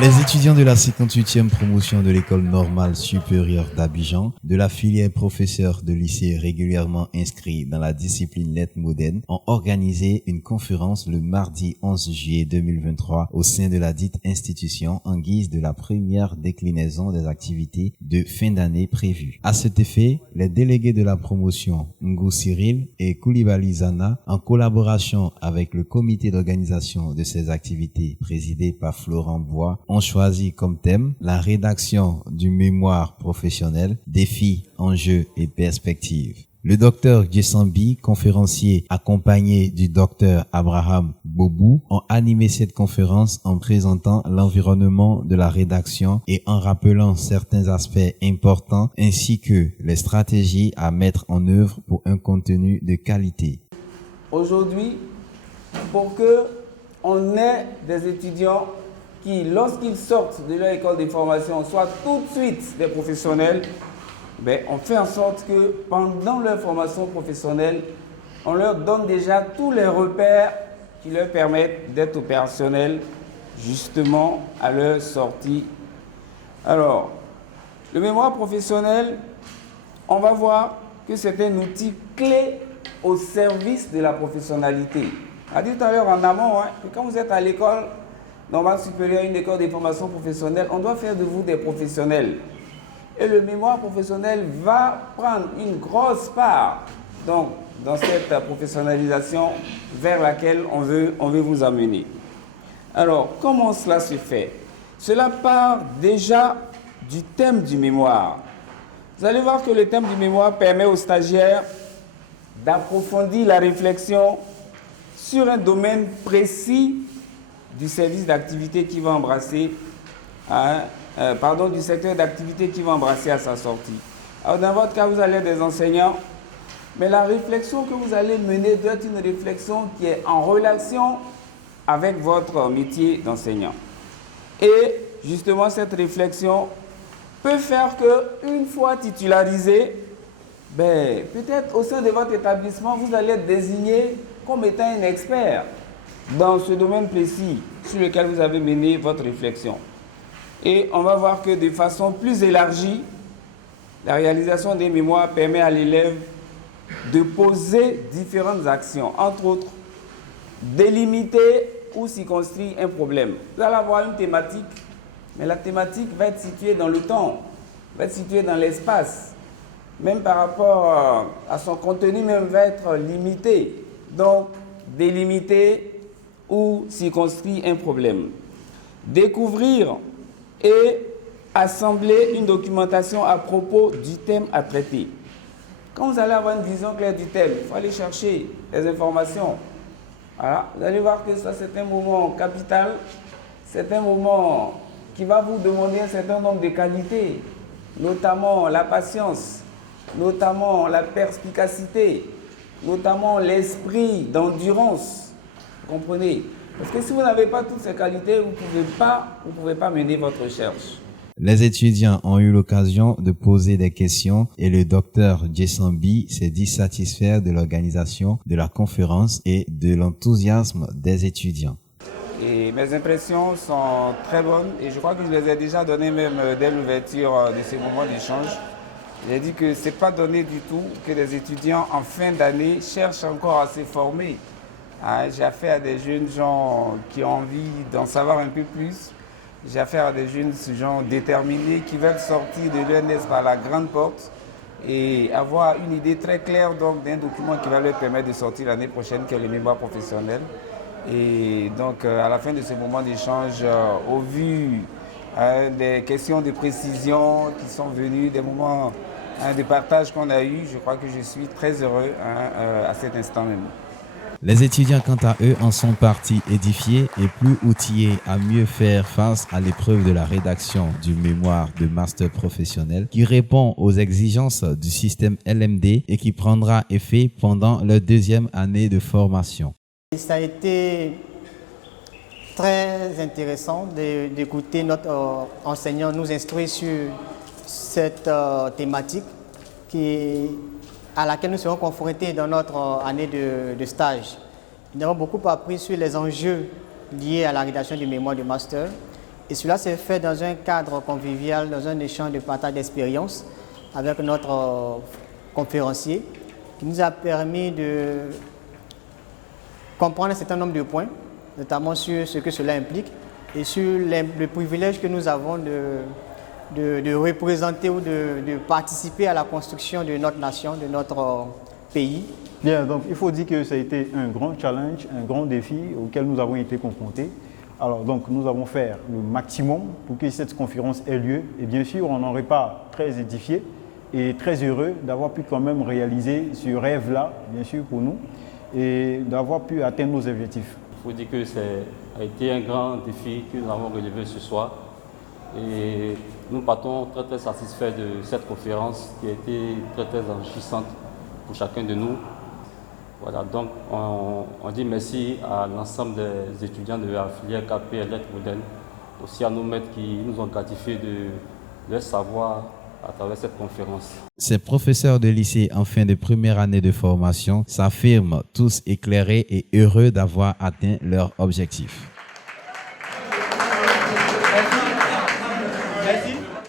Les étudiants de la 58e promotion de l'école normale supérieure d'Abidjan, de la filière professeurs de lycée régulièrement inscrits dans la discipline lettres modernes, ont organisé une conférence le mardi 11 juillet 2023 au sein de la dite institution en guise de la première déclinaison des activités de fin d'année prévues. À cet effet, les délégués de la promotion Ngou Cyril et Koulibaly Zana, en collaboration avec le comité d'organisation de ces activités présidé par Florent Bois, ont choisi comme thème la rédaction du mémoire professionnel, défis, enjeux et perspectives. Le docteur Djessambi, conférencier accompagné du docteur Abraham Bobou, ont animé cette conférence en présentant l'environnement de la rédaction et en rappelant certains aspects importants ainsi que les stratégies à mettre en œuvre pour un contenu de qualité. Aujourd'hui, pour que on ait des étudiants qui, lorsqu'ils sortent de leur école de formation, soient tout de suite des professionnels, on fait en sorte que pendant leur formation professionnelle, on leur donne déjà tous les repères qui leur permettent d'être opérationnels justement à leur sortie. Alors, le mémoire professionnel, on va voir que c'est un outil clé au service de la professionnalité. On a dit tout à l'heure en amont que quand vous êtes à l'école normale supérieure, une école de formation professionnelle, on doit faire de vous des professionnels. Et le mémoire professionnel va prendre une grosse part donc, dans cette professionnalisation vers laquelle on veut vous amener. Alors, comment cela se fait? Cela part déjà du thème du mémoire. Vous allez voir que le thème du mémoire permet aux stagiaires d'approfondir la réflexion sur un domaine précis du service d'activité qui va embrasser, du secteur d'activité qui va embrasser à sa sortie. Alors dans votre cas, vous allez être des enseignants, mais la réflexion que vous allez mener doit être une réflexion qui est en relation avec votre métier d'enseignant. Et justement, cette réflexion peut faire qu'une fois titularisé, peut-être au sein de votre établissement, vous allez être désigné comme étant un expert dans ce domaine précis sur lequel vous avez mené votre réflexion. Et on va voir que de façon plus élargie, la réalisation des mémoires permet à l'élève de poser différentes actions, entre autres, délimiter ou circonscrire un problème. Vous allez avoir une thématique, mais la thématique va être située dans le temps, va être située dans l'espace, même par rapport à son contenu, même va être limité. Donc, délimiter ou circonscrire un problème. Découvrir et assembler une documentation à propos du thème à traiter. Quand vous allez avoir une vision claire du thème, il faut aller chercher les informations. Voilà. Vous allez voir que ça, c'est un moment capital, c'est un moment qui va vous demander un certain nombre de qualités, notamment la patience, notamment la perspicacité, notamment l'esprit d'endurance. Vous comprenez? Parce que si vous n'avez pas toutes ces qualités, vous ne pouvez pas mener votre recherche. Les étudiants ont eu l'occasion de poser des questions et le docteur Djessambi s'est dit satisfait de l'organisation de la conférence et de l'enthousiasme des étudiants. Et mes impressions sont très bonnes et je crois que je les ai déjà données même dès l'ouverture de ces moments d'échange. J'ai dit que ce n'est pas donné du tout que les étudiants en fin d'année cherchent encore à se former. J'ai affaire à des jeunes gens qui ont envie d'en savoir un peu plus. J'ai affaire à des jeunes gens déterminés qui veulent sortir de l'ENS par la grande porte et avoir une idée très claire d'un document qui va leur permettre de sortir l'année prochaine, qui est le mémoire professionnel. Et donc, à la fin de ce moment d'échange, au vu des questions de précision qui sont venues, des moments de partage qu'on a eu, je crois que je suis très heureux à cet instant même. Les étudiants, quant à eux, en sont partis édifiés et plus outillés à mieux faire face à l'épreuve de la rédaction du mémoire de master professionnel qui répond aux exigences du système LMD et qui prendra effet pendant leur deuxième année de formation. Ça a été très intéressant d'écouter notre enseignant nous instruire sur cette thématique à laquelle nous serons confrontés dans notre année de stage. Nous avons beaucoup appris sur les enjeux liés à la rédaction du mémoire de master Et cela s'est fait dans un cadre convivial, dans un échange de partage d'expérience avec notre conférencier, qui nous a permis de comprendre un certain nombre de points, notamment sur ce que cela implique et sur le privilège que nous avons de représenter ou de participer à la construction de notre nation, de notre pays. Bien, donc il faut dire que ça a été un grand challenge, un grand défi auquel nous avons été confrontés. Alors donc nous avons fait le maximum pour que cette conférence ait lieu et bien sûr on n'en repart très édifié et très heureux d'avoir pu quand même réaliser ce rêve-là, bien sûr pour nous, et d'avoir pu atteindre nos objectifs. Il faut dire que ça a été un grand défi que nous avons relevé ce soir et nous partons très très satisfaits de cette conférence qui a été très très enrichissante pour chacun de nous. Voilà, donc on dit merci à l'ensemble des étudiants de la filière KP et lettres modernes, aussi à nos maîtres qui nous ont gratifiés de leur savoir à travers cette conférence. Ces professeurs de lycée en fin de première année de formation s'affirment tous éclairés et heureux d'avoir atteint leur objectif. Merci.